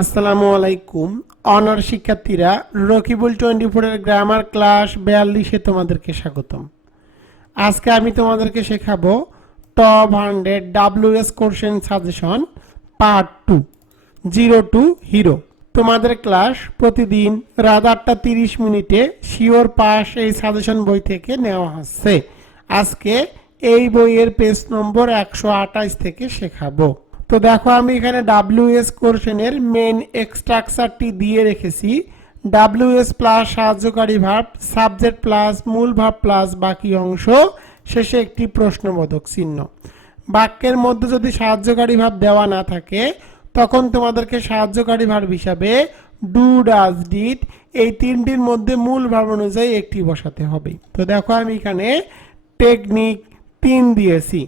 আসসালামু আলাইকুম। অনার শিক্ষার্থীরা, রকিবুল টোয়েন্টি ফোরের গ্রামার ক্লাস বিয়াল্লিশে তোমাদেরকে স্বাগতম। আজকে আমি তোমাদেরকে শেখাবো top hundred W S question suggestion part two, zero to hero. তোমাদের ক্লাস প্রতিদিন রাত আটটা তিরিশ মিনিটে শিওর পাস এই সাজেশন বই থেকে নেওয়া হচ্ছে। আজকে এই বইয়ের পেজ নম্বর একশো আঠাশ থেকে শেখাবো। তো দেখো আমি এখানে ডাব্লিউএস কোর্শনের মেন এক্সট্রাকচারটি দিয়ে রেখেছি। ডাব্লিউএস প্লাস সাহায্যকারী ভাব সাবজেক্ট প্লাস মূল ভাব প্লাস বাকি অংশ। শেষে একটি প্রশ্নবোধক চিহ্ন। বাক্যের মধ্যে যদি সাহায্যকারী ভাব দেওয়া না থাকে, তখন তোমাদেরকে সাহায্যকারী ভাব হিসাবে ডু ডাজ ডিড এই তিনটির মধ্যে মূল ভাব অনুযায়ী একটি বসাতে হবে। তো দেখো আমি এখানে টেকনিক তিন দিয়েছি।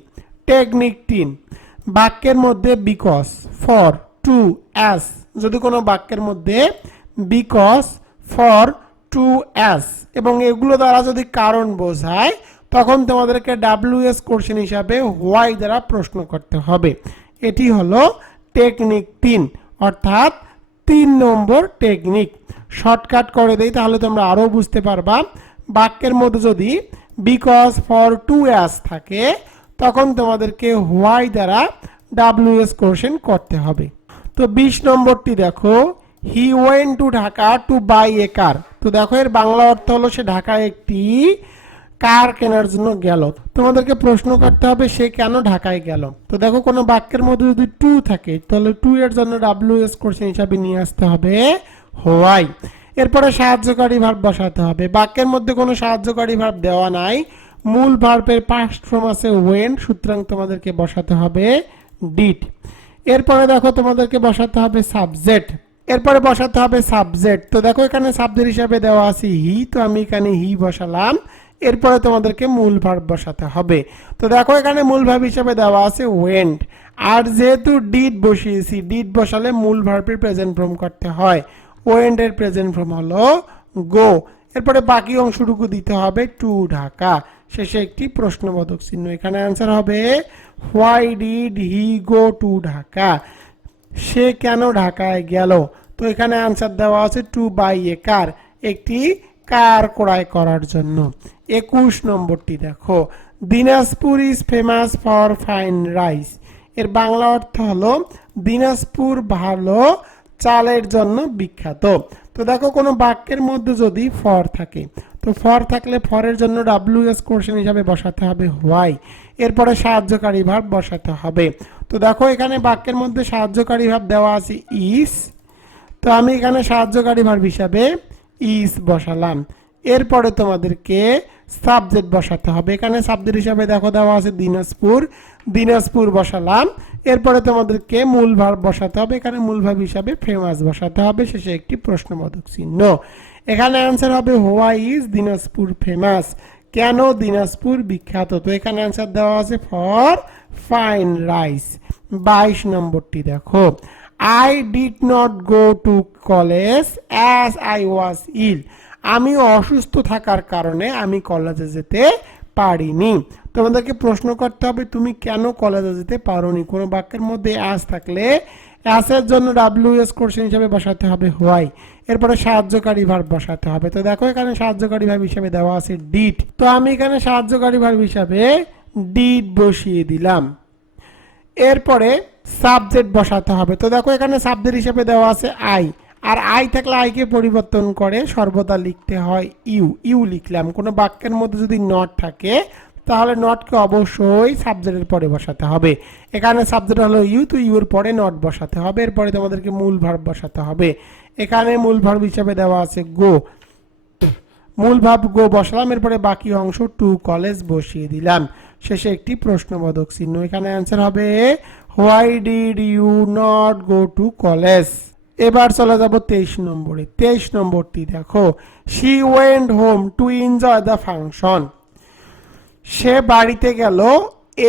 টেকনিক তিন। বাক্যের মধ্যে বিকজ ফর টু অ্যাস যদি কোনো বাক্যের মধ্যে বিকজ ফর টু অ্যাস এবং এগুলো দ্বারা যদি কারণ বোঝায়, তখন তোমাদেরকে ডাব্লিউএস কোশ্চেন হিসাবে হোয়াই দ্বারা প্রশ্ন করতে হবে। এটি হলো টেকনিক তিন, অর্থাৎ তিন নম্বর টেকনিক শর্টকাট করে দেই, তাহলে তোমরা আরও বুঝতে পারবা। বাক্যের মধ্যে যদি বিকজ ফর টু অ্যাস থাকে তখন তোমাদেরকে হোয়াই দ্বারা ডাব্লিউএস কোশ্চেন করতে হবে। তো বিশ নম্বরটি দেখো। He went to Dhaka to buy a car তো দেখো, এর বাংলা অর্থ হলো সে ঢাকায় একটি কার কেনার জন্য গেল। তোমাদেরকে প্রশ্ন করতে হবে, সে কেন ঢাকায় গেল? তো দেখো, কোনো বাক্যের মধ্যে যদি টু থাকে, তাহলে টু এর জন্য ডাব্লিউ এস কোশ্চেন হিসাবে নিয়ে আসতে হবে হোয়াই এরপরে সাহায্যকারী ভাব বসাতে হবে। বাক্যের মধ্যে কোনো সাহায্যকারী ভাব দেওয়া নাই। মূল ভার্বের পাস্ট ফর্ম আছে ওয়েন সুতরাং তোমাদেরকে বসাতে হবে ডিড এরপরে দেখো তোমাদেরকে বসাতে হবে সাবজেক্ট এরপরে বসাতে হবে সাবজেক্ট তো দেখো এখানে সাবজেক্ট হিসাবে দেওয়া আছে হি তো আমি এখানে হি বসালাম। এরপরে তোমাদেরকে মূল ভার্ব বসাতে হবে। তো দেখো এখানে মূল ভার্ব হিসাবে দেওয়া আছে ওয়েন্ট আর যেহেতু ডিড বসিয়েছি ডিড বসালে মূল ভার্বের প্রেজেন্ট ফর্ম করতে হয়। ওয়েন্টের প্রেজেন্ট ফর্ম হলো গো এরপরে বাকি অংশটুকু দিতে হবে টু ঢাকা। শেষে একটি প্রশ্নবোধক চিহ্ন। এখানে অ্যান্সার হবে why did he go to Dhaka সে কেন ঢাকায় গেল? তো এখানে আনসার দেওয়া আছে টু বাই এ কার একটি কার ক্রয় করার জন্য। একুশ নম্বরটি দেখো, Dinajpur is famous for fine rice এর বাংলা অর্থ হলো, দিনাজপুর ভালো চালের জন্য বিখ্যাত। তো দেখো কোনো বাক্যের মধ্যে যদি ফর থাকে তো ফর থাকলে ফরের জন্য ডাব্লিউ এস কোশ্চেন হিসাবে বসাতে হবে হোয়াই। এরপরে সাহায্যকারী ভাব বসাতে হবে। তো দেখো, এখানে বাক্যের মধ্যে সাহায্যকারী ভাব দেওয়া আছে ইস। তো আমি এখানে সাহায্যকারী ভাব হিসাবে ইস বসালাম। এরপরে তোমাদেরকে সাবজেক্ট বসাতে হবে। এখানে সাবজেক্ট হিসাবে দেখো দেওয়া আছে দিনাজপুর। দিনাজপুর বসালাম। এরপরে তোমাদেরকে মূল ভাব বসাতে হবে। এখানে মূল ভাব হিসাবে ফেমাস বসাতে হবে। শেষে একটি প্রশ্নবোধক চিহ্ন। এখানে অ্যান্সার হবে হোয়াই ইজ দিনাজপুর ফেমাস কেন দিনাজপুর বিখ্যাত? তো এখানে অ্যান্সার দেওয়া আছে ফর ফাইন রাইস বাইশ নম্বরটি দেখো। I did not go to college as I was ill আমি অসুস্থ থাকার কারণে আমি কলেজে যেতে পারিনি। তোমাদেরকে প্রশ্ন করতে হবে, তুমি কেন কলেজে যেতে পারোনি? কোনো বাক্যের মধ্যে অ্যাস থাকলে অ্যাসের জন্য ডাব্লিউ এস কোশ্চেন হিসাবে বসাতে হবে হোয়াই এরপরে সাহায্যকারী ভার বসাতে হবে। তো দেখো এখানে সাহায্যকারী ভাব হিসাবে দেওয়া আছে ডিট তো আমি এখানে সাহায্যকারী ভাব হিসাবে ডিট বসিয়ে দিলাম। এরপরে সাবজেক্ট বসাতে হবে। তো দেখো এখানে সাবজেক্ট হিসেবে দেওয়া আছে আই আর আই থাকলে আইকে পরিবর্তন করে সর্বদা লিখতে হয় ইউ ইউ লিখলাম। কোনো বাক্যের মধ্যে যদি নট থাকে তাহলে নটকে অবশ্যই সাবজেক্টের পরে বসাতে হবে। এখানে সাবজেক্ট হলো ইউ তো ইউর পরে নট বসাতে হবে। এরপরে তোমাদেরকে মূল ভার্ব বসাতে হবে। এখানে মূল ভার্ব হিসাবে দেওয়া আছে গো মূল ভাব গো বসালাম, এরপরে বাকি অংশ টু কলেজ বসিয়ে দিলাম। শেষে একটি প্রশ্নবোধক চিহ্ন। এখানে অ্যান্সার হবে why did you not go to college এবার চলে যাব তেইশ নম্বরে। তেইশ নম্বরটি দেখো। She went home to enjoy the function সে বাড়িতে গেল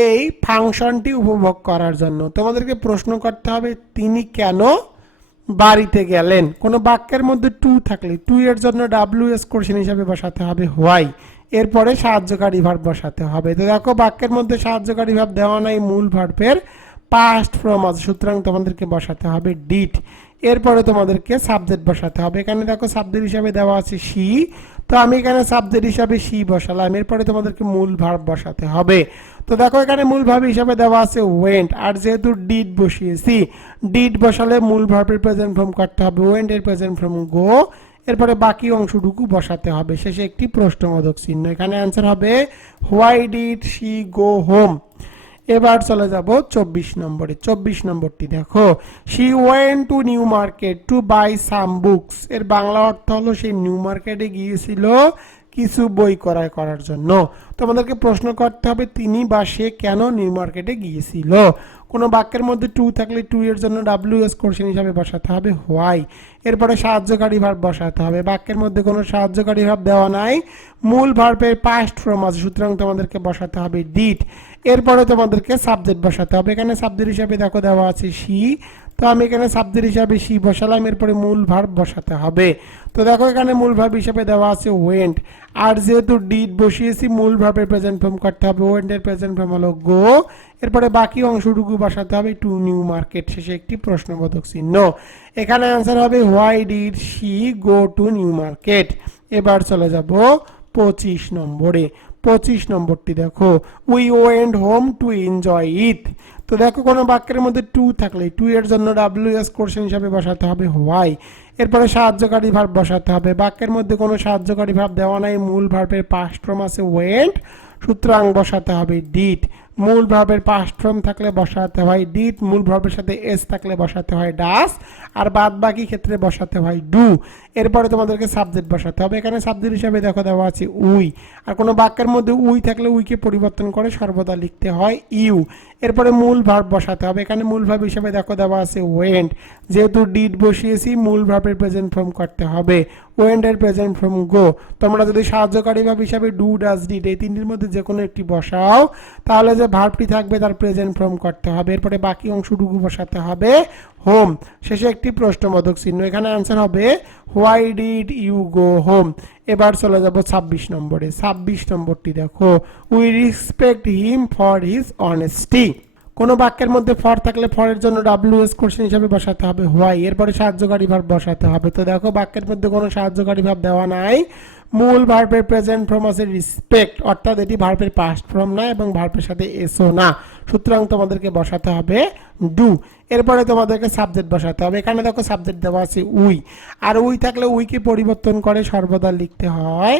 এই ফাংশনটি উপভোগ করার জন্য। তোমাদেরকে প্রশ্ন করতে হবে, তিনি কেন বাড়িতে গেলেন? কোনো বাক্যের মধ্যে টু থাকলে টু এর জন্য ডাব্লিউ এস কোশ্চেন হিসাবে বসাতে হবে হোয়াই এরপরে সাহায্যকারী ভাব বসাতে হবে। তো দেখো, বাক্যের মধ্যে সাহায্যকারী ভাব দেওয়া নাই, মূল ভার্বের পাস্ট ফ্রম আছে। সুতরাং তোমাদেরকে বসাতে হবে ডিট এরপরে তোমাদেরকে সাবজেক্ট বসাতে হবে। এখানে দেখো সাবজেক্ট হিসাবে দেওয়া আছে সি তো আমি এখানে সাবজেক্ট হিসাবে সি বসালাম। এরপরে তোমাদেরকে মূল ভার্ব বসাতে হবে। তো দেখো এখানে মূল ভার্ব হিসাবে দেওয়া আছে ওয়েন্ট আর যেহেতু ডিড বসিয়েছি ডিড বসালে মূল ভার্বের প্রেজেন্ট ফর্ম করতে হবে ওয়েন্ট এর প্রেজেন্ট ফর্ম গো এরপরে বাকি অংশটুকু বসাতে হবে। শেষে একটি প্রশ্নবোধক চিহ্ন। এখানে অ্যান্সার হবে why did she go home এবার চলে যাব চব্বিশ নম্বরে। চব্বিশ নম্বরটি দেখো। She went to New Market to buy some books এর বাংলা অর্থ হলো সেই নিউ মার্কেটে গিয়েছিল কিছু বই ক্রয় করার জন্য। তোমাদেরকে প্রশ্ন করতে হবে, তিনি বা সে কেন নিউ মার্কেটে গিয়েছিল? কোনো বাক্যের মধ্যে টু থাকলে টু এর জন্য ডাব্লিউ এস কোশ্চেন হিসাবে বসাতে হবে। হোয়াই এরপরে সাহায্যকারী ভাব বসাতে হবে। বাক্যের মধ্যে কোনো সাহায্যকারী ভাব দেওয়া নাই। মূল ভার্বের পাস্ট ফর্ম আছে, সুতরাং তোমাদেরকে বসাতে হবে ডিট এরপরে তোমাদেরকে সাবজেক্ট বসাতে হবে। এখানে সাবজেক্ট হিসাবে দেখো দেওয়া আছে সি তো আমি এখানে সাবজেক্ট হিসাবে সি বসালাম, এরপরে মূল ভার্ব বসাতে হবে। তো দেখো এখানে মূল ভার্ব হিসাবে দেওয়া আছে ওয়েন্ট আর যেহেতু ডিড বসিয়েছি, মূল ভার্বের প্রেজেন্ট ফর্ম করতে হবে। ওয়েন্টের প্রেজেন্ট ফর্ম হলো গো এরপরে বাকি অংশটুকু বসাতে হবে টু নিউ মার্কেট শেষে একটি প্রশ্নবোধক চিহ্ন। এখানে অ্যান্সার হবে why did she go to New Market এবার চলে যাব পঁচিশ নম্বরে। পঁচিশ নম্বরটি দেখো। We went home to enjoy it তো দেখো, কোনো বাক্যের মধ্যে টু থাকলে টু এর জন্য ডাব্লিউ এস কোশ্চেন হিসাবে বসাতে হবে হোয়াই এরপরে সাহায্যকারী ভাব বসাতে হবে। বাক্যের মধ্যে কোনো সাহায্যকারী ভাব দেওয়া নাই, মূল ভার্বের পাস্ট্রম আছে ওয়েন্ট সুতরাং বসাতে হবে ডিট মূল ভার্বের পাস্ট ফর্ম থাকলে বসাতে হয় ডিট, মূল ভার্বের সাথে এস থাকলে বসাতে হয় ডাস, আর বাদ বাকি ক্ষেত্রে বসাতে হয় ডু। এরপরে তোমাদেরকে সাবজেক্ট বসাতে হবে। এখানে সাবজেক্ট হিসাবে দেখো দেওয়া আছে উই। আর কোনো বাক্যের মধ্যে উই থাকলে উইকে পরিবর্তন করে সর্বদা লিখতে হয় ইউ। এরপরে মূল ভার্ব বসাতে হবে। এখানে মূল ভার্ব হিসাবে দেখো দেওয়া আছে ওয়েন্ট। যেহেতু ডিড বসিয়েছি, মূল ভার্বের প্রেজেন্ট ফর্ম করতে হবে। ওয়েন্ট এর প্রেজেন্ট ফর্ম গো। তোমরা যদি সাহায্যকারী ভাব হিসাবে ডু ডাস ডিড এই তিনটির মধ্যে যে কোনো একটি বসাও, তাহলে যে ভার্বটি থাকবে তার প্রেজেন্ট ফর্ম করতে হবে। এরপরে বাকি অংশটুকু বসাতে হবে। হোম। শেষে একটি প্রশ্নবোধক চিহ্ন। এখানে অ্যান্সার হবে, why did you go home? এবার চলে যাব ছাব্বিশ নম্বরে। ছাব্বিশ নম্বরটি দেখো। We respect him for his honesty. কোনো বাক্যের মধ্যে ফর থাকলে ফরের জন্য ডাব্লিউ এস কোশ্চেন হিসাবে বসাতে হবে। হোয়াই এরপরে সাহায্যকারী ভাব বসাতে হবে। তো দেখো, বাক্যের মধ্যে কোনো সাহায্যকারী ভাব দেওয়া নাই। মূল ভার্বের প্রেজেন্ট ফর্ম আছে রিসপেক্ট অর্থাৎ এটি ভার্বের পাস্ট ফর্ম না এবং ভার্বের সাথে এসও না। সুতরাং তোমাদেরকে বসাতে হবে ডু এরপরে তোমাদেরকে সাবজেক্ট বসাতে হবে। এখানে দেখো সাবজেক্ট দেওয়া আছে উই। আর উই থাকলে উইকে পরিবর্তন করে সর্বদা লিখতে হয়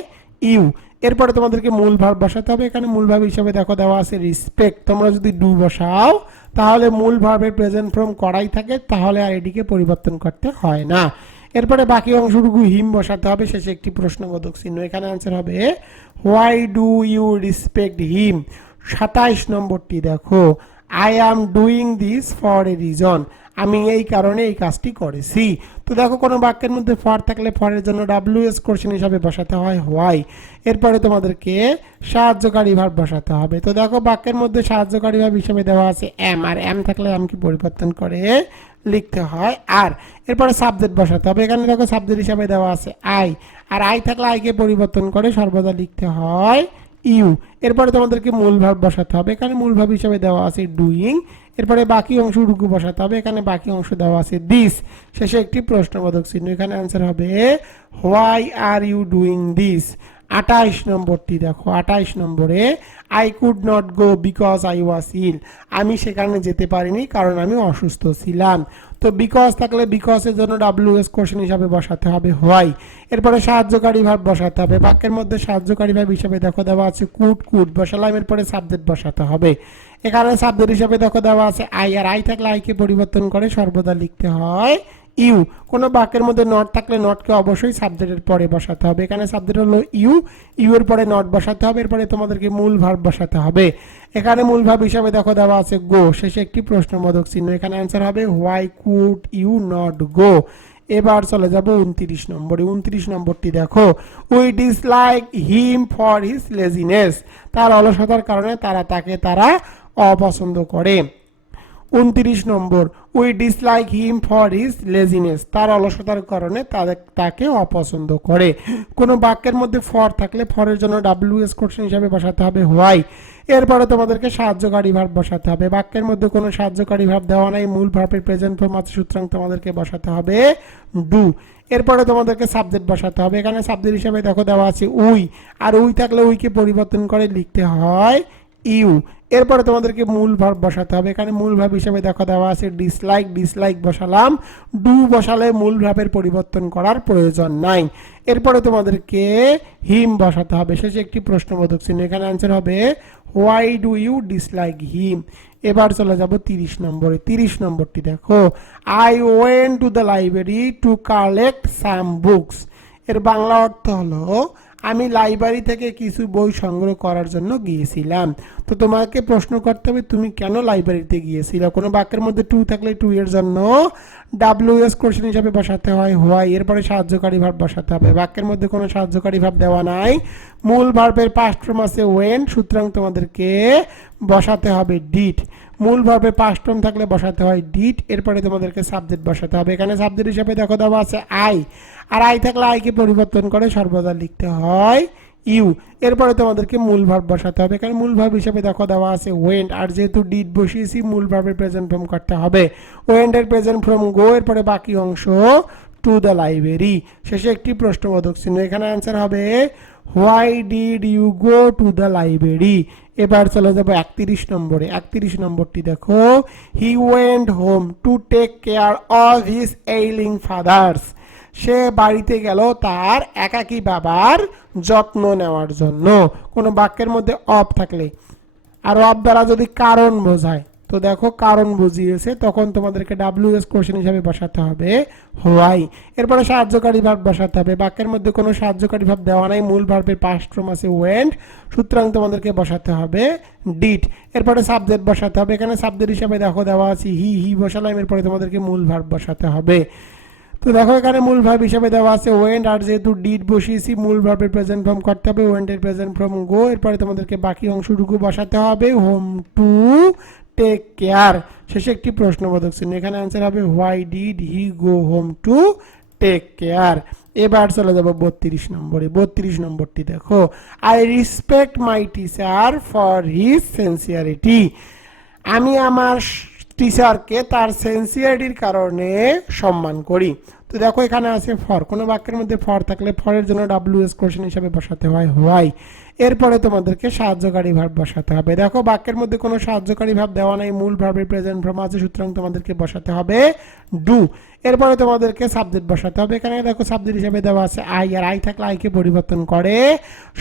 ইউ। এরপরে তোমাদেরকে মূল ভাব বসাতে হবে। এখানে মূল ভাব হিসাবে দেখো দেওয়া আছে রিসপেক্ট তোমরা যদি ডু বসাও, তাহলে মূল ভার্বের প্রেজেন্ট ফর্ম করাই থাকে, তাহলে আর এটিকে পরিবর্তন করতে হয় না। এরপরে বাকি অংশটুকু হিম বসাতে হবে, শেষে একটি প্রশ্নবোধক চিহ্ন। এখানে আনসার হবে why do you respect him সাতাইশ নম্বরটি দেখো। I am doing this for a reason আমি এই কারণে এই কাজটি করেছি। তো দেখো, কোনো বাক্যের মধ্যে ফর থাকলে ফরের জন্য ডাব্লিউ এস কোশ্চেন হিসাবে বসাতে হয়, হোয়াই? এরপরে তোমাদেরকে সাহায্যকারী ভাব বসাতে হবে। তো দেখো, বাক্যের মধ্যে সাহায্যকারী ভাব হিসাবে দেওয়া আছে এম, আর এম থাকলে এম কি পরিবর্তন করে লিখতে হয় আর। এরপরে সাবজেক্ট বসাতে হবে। এখানে দেখো, সাবজেক্ট হিসাবে দেওয়া আছে আই। আর আই থাকলে আইকে পরিবর্তন করে সর্বদা লিখতে হয় ইউ। এরপরে তোমাদেরকে মূল ভাব বসাতে হবে। এখানে মূল ভাব হিসাবে দেওয়া আছে ডুইং। এরপরে বাকি অংশ অংশটুকু বসাতে হবে। এখানে বাকি অংশ দেওয়া আছে। দিস শেষে একটি প্রশ্নবোধক চিহ্ন। এখানে অ্যান্সার হবে why are you doing this আঠাইশ নম্বরটি দেখো। আঠাইশ নম্বরে I could not go because I was ill আমি সেখানে যেতে পারিনি কারণ আমি অসুস্থ ছিলাম। তো বিকজ থাকলে বিকজের জন্য ডাব্লিউ এস কোশ্চেন হিসাবে বসাতে হবে। হোয়াই এরপরে সাহায্যকারী ভাব বসাতে হবে। বাক্যের মধ্যে সাহায্যকারী ভাব হিসাবে দেখো দেওয়া আছে কুট কুট বসালাম। এরপরে সাবজেক্ট বসাতে হবে। এখানে সাবজেক্ট হিসাবে দেখো দেওয়া আছে আই আর আই থাকলে আইকে পরিবর্তন করে সর্বদা লিখতে হয় ইউ কোনো বাক্যের মধ্যে নট থাকলে নটকে অবশ্যই সাবজেক্টের পরে বসাতে হবে। এখানে সাবজেক্ট হলো ইউ ইউ এর পরে নট বসাতে হবে, এরপরে তোমাদেরকে মূল ভার্ব বসাতে হবে। এখানে মূল ভাব হিসাবে দেখো দেওয়া আছে গো শেষে একটি প্রশ্নবোধক চিহ্ন। এখানে অ্যান্সার হবে why could you not go এবার চলে যাব উনত্রিশ নম্বরে। উনত্রিশ নম্বরটি দেখো। We dislike him for his laziness তার অলসতার কারণে তারা তাকে তারা অপছন্দ করে। উনত্রিশ নম্বর we dislike him for his laziness তার অলসতার কারণে তাকে অপছন্দ করে। কোনো বাক্যের মধ্যে ফর থাকলে ফরের জন্য ডাব্লিউ এস কোশ্চেন হিসাবে বসাতে হবে। হোয়াই এরপরে তোমাদেরকে সাহায্যকারী ভাব বসাতে হবে। বাক্যের মধ্যে কোনো সাহায্যকারী ভাব দেওয়া নাই, মূল ভাবের প্রেজেন্ট ফর্ম আছে, সুতরাং তোমাদেরকে বসাতে হবে ডু এরপরে তোমাদেরকে সাবজেক্ট বসাতে হবে। এখানে সাবজেক্ট হিসাবে দেখো দেওয়া আছে উই আর উই থাকলে উইকে পরিবর্তন করে লিখতে হয় ইউ। এরপরে তোমাদেরকে মূল ভাব বসাতে হবে। এখানে মূল ভাব হিসেবে দেখো দেওয়া আছে ডিসলাইক ডিসলাইক বসালাম। ডু বসালে মূল ভাবের পরিবর্তন করার প্রয়োজন নাই। এরপরে তোমাদেরকে হিম বসাতে হবে। শেষে একটি প্রশ্নবোধক চিহ্ন। এখানে অ্যান্সার হবে why do you dislike him এবার চলে যাব তিরিশ নম্বরে। তিরিশ নম্বরটি দেখো I went to the library to collect some books এর বাংলা অর্থ হলো আমি লাইব্রেরি থেকে কিছু বই সংগ্রহ করার জন্য গিয়েছিলাম। তো তোমাকে প্রশ্ন করতে হবে, তুমি কেন লাইব্রেরিতে গিয়েছিলে? কোনো বাক্যের মধ্যে টু থাকলে টু এর জন্য ডাব্লিউ এস কোশ্চেন হিসাবে বসাতে হয় হোয়াই এরপরে সাহায্যকারী ভাব বসাতে হবে। বাক্যের মধ্যে কোনো সাহায্যকারী ভাব দেওয়া নাই। মূল ভার্বের পাস্ট ফর্ম আছে ওয়েন সুতরাং তোমাদেরকে বসাতে হবে ডিট মূল ভার্বের পাস্ট ফর্ম থাকলে বসাতে হয় ডিট এরপরে তোমাদেরকে সাবজেক্ট বসাতে হবে। এখানে সাবজেক্ট হিসাবে দেখো দেওয়া আছে আই আর আই থাকলে আইকে পরিবর্তন করে সর্বদা লিখতে হয় ইউ এরপরে তোমাদেরকে মূল ভার্ব বসাতে হবে। এখানে মূল ভার্ব হিসেবে দেখো দেওয়া আছে ওয়েন্ট আর যেহেতু ডিড বসিয়েছি, মূল ভার্বের প্রেজেন্ট ফর্ম করতে হবে। ওয়েন্টের প্রেজেন্ট ফর্ম গো এরপরে বাকি অংশ টু দ্য লাইব্রেরি শেষে একটি প্রশ্নবোধক চিহ্ন। এখানে অ্যান্সার হবে why did you go to the library এবার চলে যাব একত্রিশ নম্বরে। একত্রিশ নম্বরটি দেখো he went home to take care of his ailing father's সে বাড়িতে গেল তার একাকী বাবার যত্ন নেওয়ার জন্য। কোনো বাক্যের মধ্যে অফ থাকলে। আর অফ দ্বারা যদি কারণ বোঝায় তো দেখো কারণ বুঝিয়েছে, তখন তোমাদেরকে ডাব্লিউ এস কোশ্চেন হিসাবে বসাতে হবে। হোয়াই এরপরে সাহায্যকারী ভাব বসাতে হবে। বাক্যের মধ্যে কোনো সাহায্যকারী ভাব দেওয়া নাই, মূল ভার্বের পাস্ট ফর্ম আছে ওয়েন্ট সুতরাং তোমাদেরকে বসাতে হবে ডিট এরপরে সাবজেক্ট বসাতে হবে। এখানে সাবজেক্ট হিসাবে দেখো দেওয়া আছে হি হি বসালাম, এরপরে তোমাদেরকে মূল ভার্ব বসাতে হবে। তো দেখো এখানে মূল ভার্ব হিসাবে দেওয়া আছে ওয়েন্ট আর যেহেতু ডিড বসিয়েছি, মূল ভার্বের প্রেজেন্ট ফর্ম করতে হবে ওয়েন্টের প্রেজেন্ট ফর্ম গো এরপরে তোমাদেরকে বাকি অংশটুকু বসাতে হবে হোম টু টেক কেয়ার? শেষে একটি প্রশ্নবোধক চিহ্ন। এখানে অ্যান্সার হবে why did he go home to take care এবার চলে যাব বত্রিশ নম্বরে। বত্রিশ নম্বরটি দেখো I respect my teacher for his sincerity আমি আমার টিচারকে তার সেন্সিয়ারিটির কারণে সম্মান করি। তো দেখো, এখানে আছে ফর কোনো বাক্যের মধ্যে ফর থাকলে ফরের জন্য ডাব্লিউ এস কোশ্চেন হিসাবে বসাতে হয় হোয়াই এরপরে তোমাদেরকে সাহায্যকারী ভাব বসাতে হবে। দেখো, বাক্যের মধ্যে কোনো সাহায্যকারী ভাব দেওয়া নাই, মূল ভাবের প্রেজেন্ট ফর্ম আছে, সুতরাং তোমাদেরকে বসাতে হবে ডু এরপরে তোমাদেরকে সাবজেক্ট বসাতে হবে। এখানে দেখো সাবজেক্ট হিসাবে দেওয়া আছে আই আর আই থাকলে আইকে পরিবর্তন করে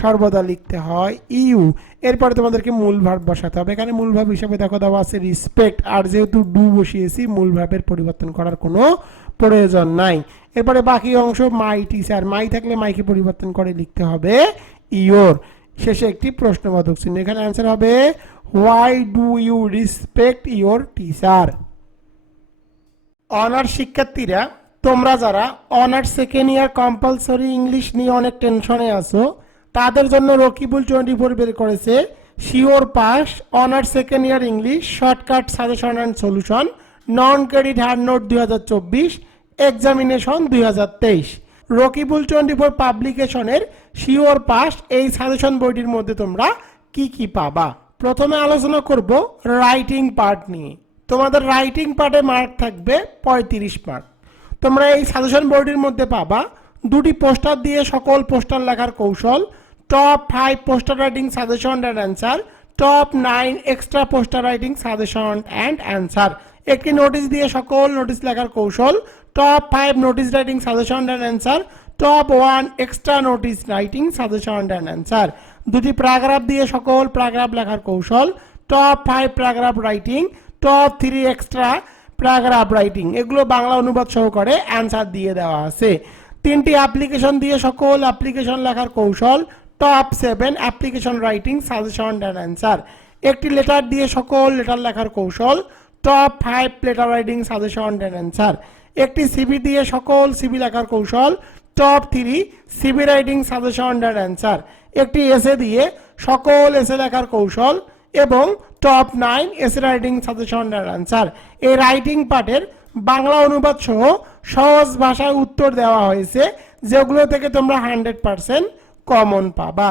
সর্বদা লিখতে হয় ইউ এরপরে তোমাদেরকে মূল ভাব বসাতে হবে। এখানে মূল ভাব হিসাবে দেখো, দেওয়া আছে রিসপেক্ট আর যেহেতু ডু বসিয়েছি, মূল ভাবের পরিবর্তন করার কোনো প্রয়োজন নাই। এরপরে বাকি অংশ মাই টিচার মাই থাকলে মাইকে পরিবর্তন করে লিখতে হবে ইয়োর। শেষে একটি প্রশ্নবোধক চিহ্ন। এখানে অ্যান্সার হবে why do you respect your teacher honours শিক্ষার্থীরা, তোমরা যারা honours second year compulsory English নিয়ে অনেক টেনশনে আছো, তাদের জন্য রকিবুল টোয়েন্টি ফোর বের করেছে sure pass honours second year English shortcut suggestion and solution non credit hand note দুই হাজার চব্বিশ এক্সামিনেশন দুই হাজার তেইশ। রকিবুল টোয়েন্টি ফোর পাবলিকেশনের শিওর পাস এই সাজেশন বইটির মধ্যে তোমরা কি কি পাবা? প্রথমে আলোচনা করব রাইটিং পার্ট নিয়ে। তোমাদের রাইটিং পার্টে মার্ক থাকবে পঁয়ত্রিশ মার্ক তোমরা এই সাজেশন বোর্ডের মধ্যে পাবা দুটি পোস্টার দিয়ে সকল পোস্টার লেখার কৌশল top five poster writing suggestion and answer top nine extra poster writing suggestion and answer একটি নোটিশ দিয়ে সকল নোটিশ লেখার কৌশল top five notice writing suggestion and answer top one extra notice writing suggestion and answer দুটি paragraph দিয়ে সকল paragraph লেখার কৌশল। Top five paragraph writing top three extra paragraph writing এগুলো বাংলা অনুবাদ সহকারে অ্যান্সার দিয়ে দেওয়া আছে। তিনটি অ্যাপ্লিকেশন দিয়ে সকল অ্যাপ্লিকেশন লেখার কৌশল। Top seven application writing suggestion and answer একটি লেটার দিয়ে সকল লেটার লেখার কৌশল। Top five letter writing suggestion and answer একটি সিবি দিয়ে সকল সিবি লেখার কৌশল top three CV writing suggestion answer একটি এসে দিয়ে সকল এসে লেখার কৌশল এবং top nine essay writing suggestion answer এই রাইটিং পার্টের বাংলা অনুবাদ সহ সহজ ভাষায় উত্তর দেওয়া হয়েছে, যেগুলো থেকে তোমরা হান্ড্রেড পার্সেন্ট কমন পাবা।